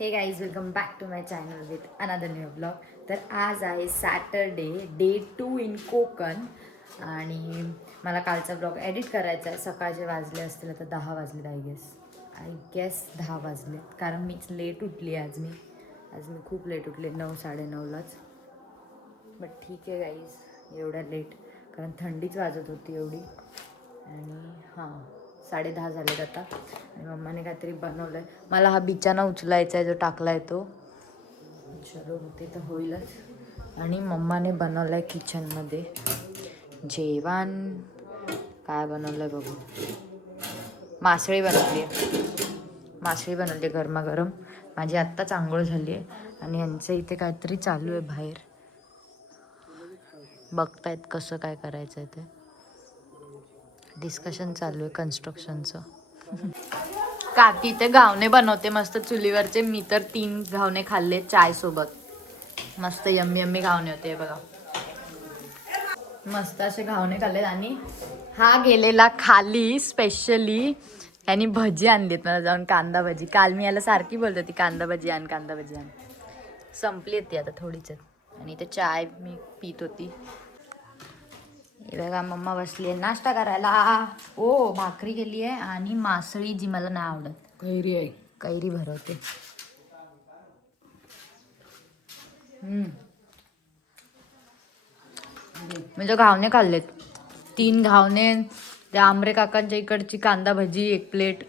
हे guys welcome back to my channel with another new blog. तर आज आहे सॅटरडे, डे 2 इन कोकण. आणि मला कालचा ब्लॉग एडिट करायचा आहे. सकाळचे वाजले असतील आता 10 वाजलेत आय गेस 10 वाजलेत, कारण मीच लेट उठली आज मी खूप लेट उठले, 9 9:30लाच. बट ठीक आहे गाईज, एवढ्या लेट कारण थंडीच वाजत होती एवढी. आणि हां 10:30 झालेत आता. आणि मम्माने काहीतरी बनवलं आहे. मला हा बिचाना उचलायचा आहे जो टाकला आहे तो. चलो ते तर होईलच. आणि मम्माने बनवलं आहे किचनमध्ये जेवण. काय बनवलं आहे बघू. मासळी बनवली गरमागरम. माझी आत्ताच आंघोळ झाली आहे. आणि यांचं इथे काहीतरी चालू आहे बाहेर, बघतायत कसं काय करायचं आहे ते. डिस्कशन चालू आहे कन्स्ट्रक्शनचं. काकी ते घावणे बनवते मस्त चुलीवरचे. मी तर 3 घावणे खाल्ले चाय सोबत. मस्त यम्मी यम्मी घावणे होते बघा. मस्त असे घावणे खाल्लेत. आणि हा गेलेला खाली स्पेशली. यांनी भजी आणलीत मला जाऊन, कांदा भजी. काल मी याला सारखी बोलत होती कांदा भजी आण, कांदा भजी आण. संपली ती आता थोडीच. आणि ते चाय मी पित होती. हे बघा मम्मा बसली आहे नाश्ता करायला. ओ भाकरी केली आहे आणि मासळी जी मला नाही आवडत, कैरी आहे, कैरी भरवते. म्हणजे घावणे खाल्लेत 3 घावणे. त्या आमरे काकांच्या इकडची कांदा भजी 1 प्लेट.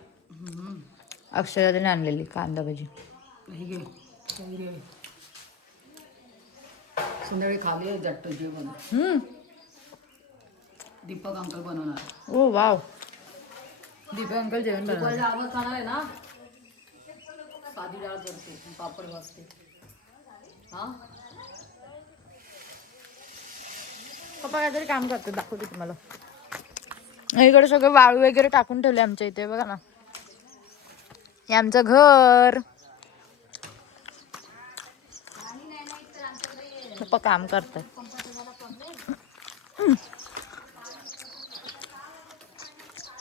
अक्षराने आणलेली कांदा भजी. संध्याकाळी खाली जट्ट जेवण. दीपक अंकल बनवणार. ओ वाव, दीपक अंकल जेवण बनवणार. आवाज खाणार आहे ना. साधी डाळ करते, पापड भाजते. हा पप्पा काहीतरी काम करते, दाखवते तुम्हाला. इकडे सगळं वाळू वगैरे टाकून ठेवले आमच्या इथे बघा ना. हे आमचं घर. पप्पा काम करतात.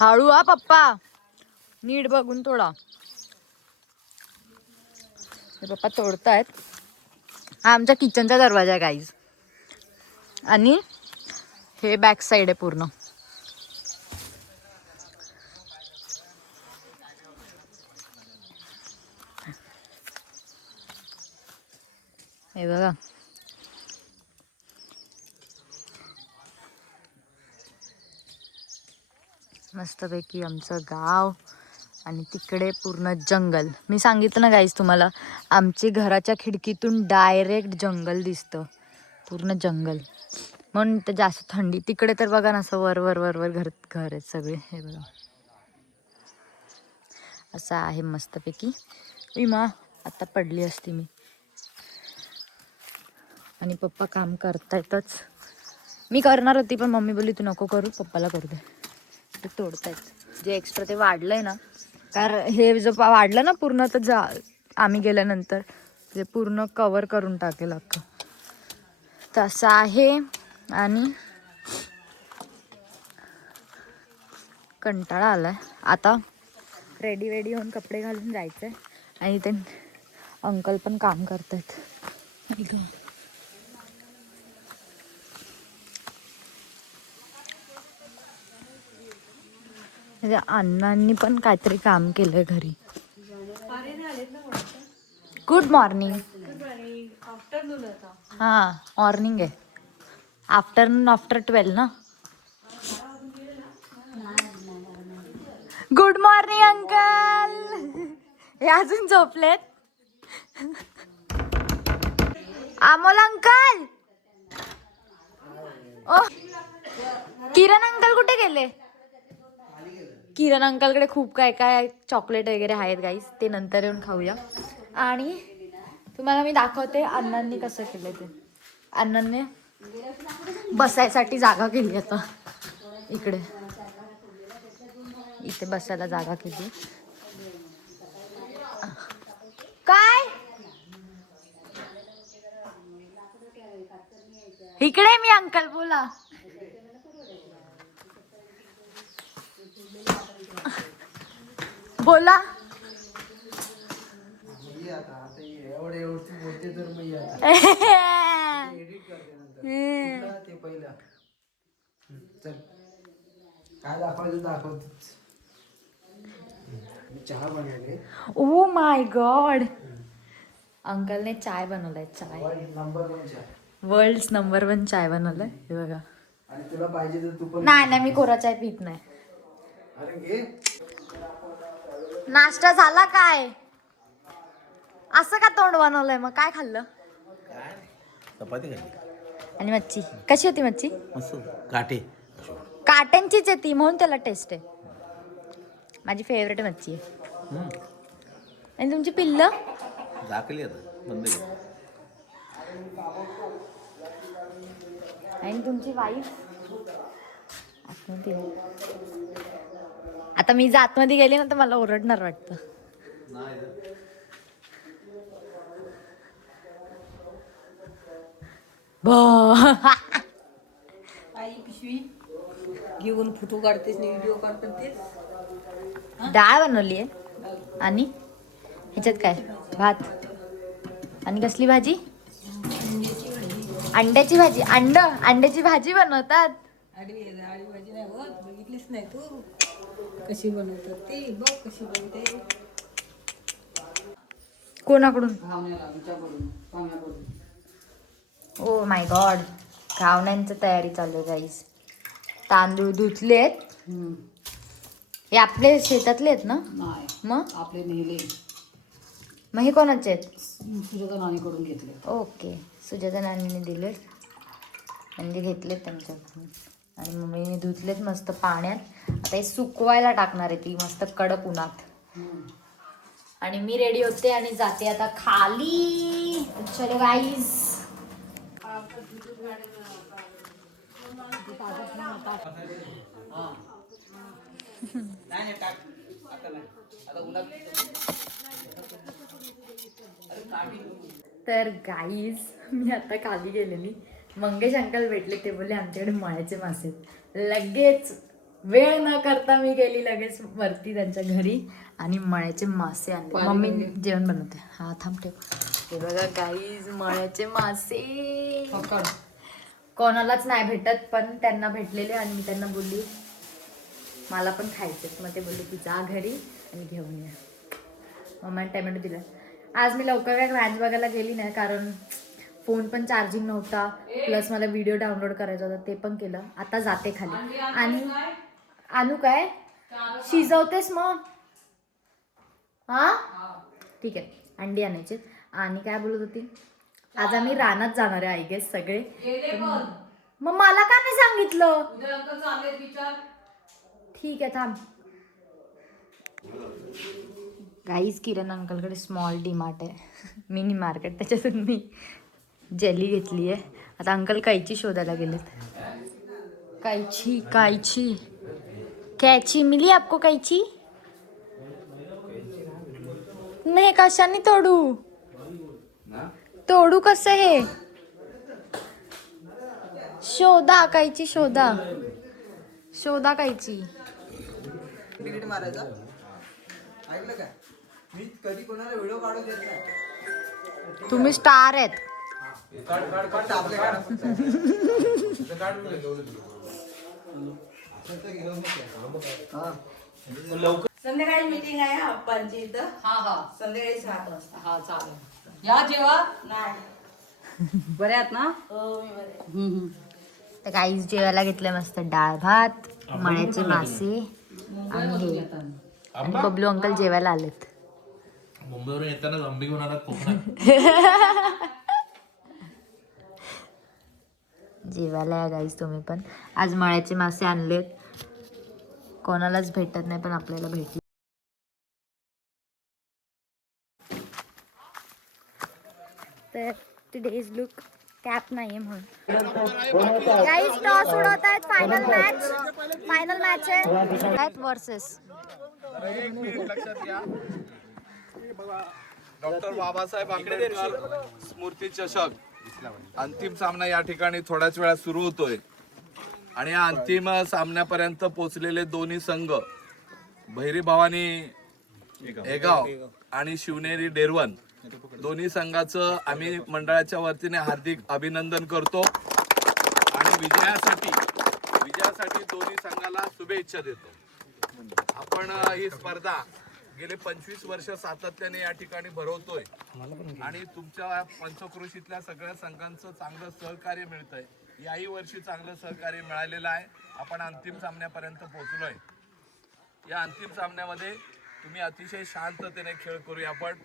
हळू हा पप्पा, नीट बघून तोडा. हे पप्पा तोडतायत. हा आमच्या किचनचा दरवाजा आहे गाईज. आणि हे बॅक साईड आहे पूर्ण. हे बघा मस्तपैकी आमचं गाव. आणि तिकडे पूर्ण जंगल. मी सांगितलं ना गाईज तुम्हाला, आमची घराच्या खिडकीतून डायरेक्ट जंगल दिसतं, पूर्ण जंगल. म्हणून तर जास्त थंडी. तिकडे तर बघा ना असं वर वर वर वर घर आहेत सगळे. हे बघा असं आहे मस्तपैकी. विमा आता पडली असती मी. आणि पप्पा काम करतायतच. मी करणार होती पण मम्मी बोलली तू नको करू, पप्पाला करू दे. ते तोडतायत जे एक्स्ट्रा ते वाढलंय ना. कारण हे जो वाढलं ना पूर्ण, तर आम्ही गेल्यानंतर ते पूर्ण कवर करून टाकेल अख्खं. तसं आहे. आणि कंटाळा आलाय आता. रेडी होऊन कपडे घालून जायचंय. आणि ते अंकल पण काम करतायत. अण्णांनी पण काहीतरी काम केलंय घरी. Good morning. हां मॉर्निंग आहे. आफ्टरनून आफ्टर 12 ना. Good morning uncle. हे अजून झोपलेत. अमोल अंकल. ओ किरण अंकल कुठे गेले. किरण अंकलकडे खूप काय काय चॉकलेट वगैरे आहेत गाईस, ते नंतर येऊन खाऊया. आणि तुम्हाला मी दाखवते अण्णांनी कसं केलं ते. अण्णांनी बसायसाठी जागा केली. आता इकडे इथे बसायला जागा केली. काय इकडे मी अंकल बोला. बोला आता एवढे एवढी बोलते तर मग एडिट करते नंतर कुठलं ते पहिलं चल काय दाखवायचं दाखवतोच. चहा बनवले. ओ माय गॉड, अंकलने चाय बनवलाय. चाय नंबर 1 चहा. वर्ल्ड नंबर 1 चाय बनवलाय. हे बघा. आणि तुला पाहिजे तर तू पण नाही मी कोरा चाय पित नाही. अरे घे. नाश्ता झाला काय? असं का तोंड बनवलंय? मग काय खाल्लं? चपाती खाल्ली. आणि मच्छी कशी होती? मच्छी मस्त काटे. काट्यांचीच आहे ती, म्हणून त्याला टेस्ट आहे. माझी फेवरेट मच्छी आहे. आणि तुमची पिल्लं? दाखली आता बंद केली. आणि तुमची वाईफ? आता मी आतमध्ये गेली ना तर मला ओरडणार वाटतं. आई पिशवी घेऊन फोटो काढतेस व्हिडिओ काढतेस. डाळ बनवली आहे. आणि ह्याच्यात काय? भात. आणि कसली भाजी? अंड्याची भाजी. अंड्याची भाजी बनवतात. आडवी भाजी नाही होत, बघितलीच नाही तू कशी बनवतात ती. बघ कशी बनते. कोणाकडून? भावण्याला आमच्याकडून, पाहुण्याकडून. ओ माय गॉड, घावण्यांची तयारी चालू आहे गाईस. तांदूळ धुतलेत. हे आपले शेतातले आहेत ना? नाही, मग आपले नेले मग हे कोणाचे आहेत? सुजाता नानीकडून घेतले. ओके, सुजाता नानीने दिले म्हणजे घेतलेत त्यांच्याकडून. आणि मम्मीने धुतलेत मस्त पाण्यात. आता हे सुकवायला टाकणार आहे ती मस्त कडक उन्हात. आणि मी रेडी होते आणि जाते आता खाली. चलो गाईज. तर गाईज मी आता खाली गेलेली. मंगेश अंकल भेटले. ते बोलले आमच्याकडे मळ्याचे मासे आहेत. लगेच वेळ न करता मी गेली लगेच वरती त्यांच्या घरी आणि मळ्याचे मासे आणले. मम्मी जेवण बनवते. हा थांब ठेव. हे बघा गाईज, मळ्याचे मासे कोणालाच नाही भेटत, पण त्यांना भेटलेले. आणि मी त्यांना बोलली मला पण खायचे. मग ते बोलले की जा घरी आणि घेऊन ये. मम्माने टॅमॅटो दिला. आज मी लवकर काय मॅच बघायला गेली नाही, कारण फोन पण चार्जिंग नव्हता. प्लस मला व्हिडिओ डाउनलोड करायचा होता, ते पण केलं. आता जाते खाली. आणि आणू काय? शिजवतेस मग? हा ठीक आहे, अंडी आणायचे. आणि काय बोलत होती? आज आम्ही रानात जाणार आहे आय गेस सगळे. मग मला का नाही सांगितलं? ठीक आहे थांब. गाईज, किरण अंकलकडे स्मॉल डीमार्ट आहे, मिनी मार्केट. त्याच्यातून मी जेली घेतली आहे. आता अंकल कैची शोधायला गेलेत. कैची कैची मिली आपको? कैची नाही. कशाने तोडू कसं हे? शोधा कैची, शोधा कैची. तिकीट मारायचं ऐकलं काय? मी कधी कोणाला व्हिडिओ काढून देत नाही. तुम्ही स्टार आहेत. फक्त आपले काढा. संध्याकाळी मीटिंग आहे आप्पांची इथं. हा संध्याकाळी 7 वाजता. हा चालेल. या जेवा. नाही. बरे आहात ना? हो मी बरे. तर काहीच जेवायला घेतलं मस्त डाळ भात, मळ्याचे मासे आणि हे. आणि बबलू अंकल जेवायला आलेत. मुंबईवरून येताना आंबे घेऊन आला कोकणात. जेवायला या गाईस तुम्ही पण. आज मळ्याचे मासे आणलेत. कोणालाच भेटत नाही, पण आपल्याला भेटले. तर टुडेज लुक कॅप नाहीये म्हणून. गाईस टॉस उडवत आहेत. फायनल मॅच आहे वर्सेस. डॉक्टर बाबासाहेब आंबेडकर स्मृती चषक अंतिम सामना या ठिकाणी थोड्याच वेळात सुरू होतोय. आणि या अंतिम सामन्यापर्यंत पोहोचलेले दोन्ही संघ भैरी भवानी एगाव आणि शिवनेरी डेरवन दोन्ही संघाचं आम्ही मंडळाच्या वतीने हार्दिक अभिनंदन करतो आणि विजयासाठी दोन्ही संघाला शुभेच्छा देतो. आपण ही स्पर्धा गेले 25 वर्ष सातत्याने या ठिकाणी भरवतोय आणि तुमच्या पंचक्रोशीतल्या सगळ्या संघांचं चांगलं सहकार्य मिळतंय. याही वर्षी चांगलं सहकार्य मिळालेलं आहे. आपण अंतिम सामन्यापर्यंत पोहोचलोय. या अंतिम सामन्यामध्ये तुम्ही अतिशय शांततेने खेळ करूया आपण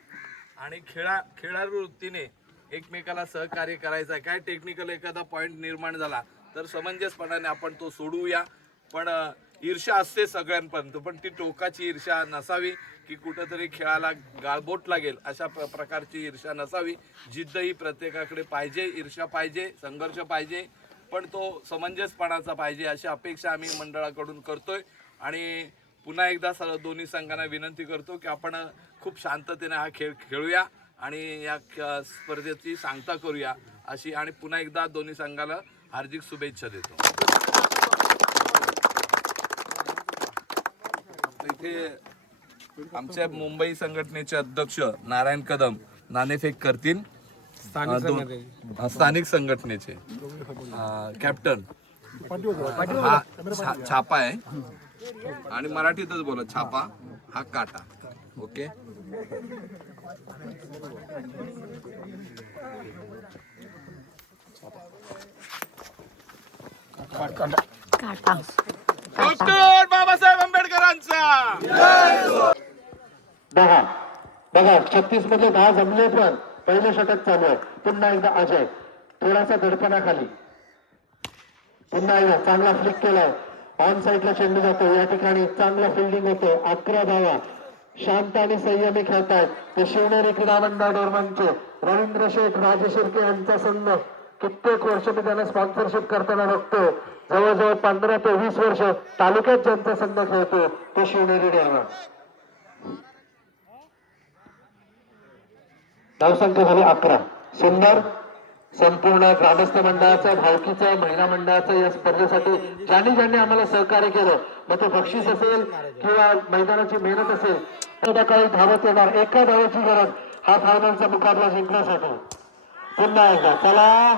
आणि खेळाडू वृत्तीने एकमेकाला सहकार्य करायचं आहे. काय टेक्निकल एखादा पॉईंट निर्माण झाला तर समंजसपणाने आपण तो सोडवूया. पण ईर्ष्या असते सगळ्यांपर्यंत, पण ती टोकाची ईर्ष्या नसावी की कुठंतरी खेळाला गाळबोट लागेल अशा प्रकारची ईर्ष्या नसावी. जिद्द ही प्रत्येकाकडे पाहिजे, ईर्ष्या पाहिजे, संघर्ष पाहिजे, पण तो समंजसपणाचा पाहिजे अशी अपेक्षा आम्ही मंडळाकडून करतोय. आणि पुन्हा एकदा दोन्ही संघांना विनंती करतो की आपण खूप शांततेने हा खेळ खेळूया आणि या स्पर्धेची सांगता करूया अशी, आणि पुन्हा एकदा दोन्ही संघाला हार्दिक शुभेच्छा देतो. इथे आमच्या मुंबई संघटनेचे अध्यक्ष नारायण कदम नाणेफेक करतील. स्थानिक संघटनेचे कॅप्टन हा छापा आहे आणि मराठीतच बोला, छापा हा काटा. ओके. काटा डॉक्टर बाबासाहेब आंबेडकरांचा बघा 36 मध्ये 10 जमले, पण पहिले षटक चालू आहे. पुन्हा एकदा अजय थोडासा दडपणाखाली, पुन्हा एकदा चांगला फ्लिक केलाय. ऑन साईडला चेंडू जातो. या ठिकाणी चांगला फिल्डिंग होतो. 11 धावा शांत आणि संयमी खेळतायत ते शिवनेरी क्रीडा मंडळ डोरमनचे रवींद्र शेठ राजशिर्के यांचा संघ. कित्येक वर्ष मी त्यांना स्पॉन्सरशिप करताना बघतो. जवळजवळ 15 ते 20 वर्ष तालुक्यात ज्यांचा संघ खेळतो ते शिवनेरी डोरमन. धावसंख्या झाली 11. सुंदर. संपूर्ण ग्रामस्थ मंडळाचं, भावकीचं, महिला मंडळाचं या स्पर्धेसाठी ज्यांनी आम्हाला सहकार्य केलं, मग ते बक्षीस असेल किंवा मैदानाची मेहनत असेल, काही धावत येणार. एका धावाची गरज हा फायनलचा मुकाबला जिंकण्यासाठी. पुन्हा एकदा चला.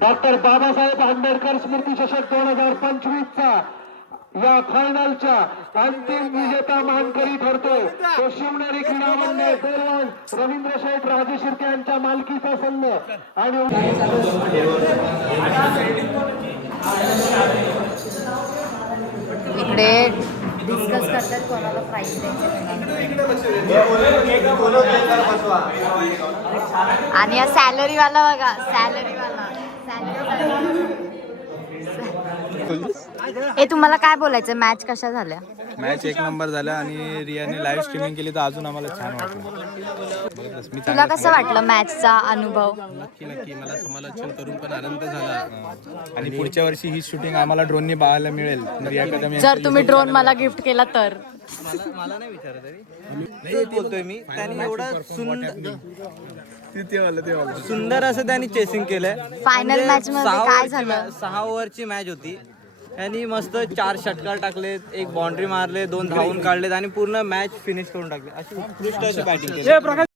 डॉक्टर बाबासाहेब आंबेडकर स्मृती चषक 2025चा या फायनलच्या अंतिम विजेता मानकरी ठरतोय तो शिवनेरी क्रीडा मंडळ डोरवन रवींद्र शेठ राजशिर्के यांच्या मालकीचा संघ. आणि इकडे डिस्कस करतात कोणाला प्राईज आणि हा सॅलरीवाला बघा, सॅलरीवाला हे तुम्हाला काय बोलायचं, मॅच कशा झाल्या? मॅच एक नंबर झाला आणि रियाने लाईव्ह स्ट्रीमिंग केली तर अजून आम्हाला छान वाटलं. तुला कसं वाटलं मॅचचा अनुभव? नक्की मला समालोचन करून पण आनंद झाला आणि पुढच्या वर्षी ही शूटिंग आम्हाला ड्रोनने पाहायला मिळेल. रिया कदम जर तुम्ही ड्रोन मला गिफ्ट केला तर? मला नाही विचारत तरी बोलतोय मी. त्यांनी एवढं सुंदर असं त्यांनी चेसिंग केलंय. फायनल मॅच मध्ये काय झालं? 6 ओव्हरची मॅच होती. त्यांनी मस्त 4 षटकार टाकलेत, 1 बाउंड्री मारले, 2 धावून काढलेत आणि पूर्ण मॅच फिनिश करून टाकले. अशी उत्कृष्ट अशी बॅटिंग केली.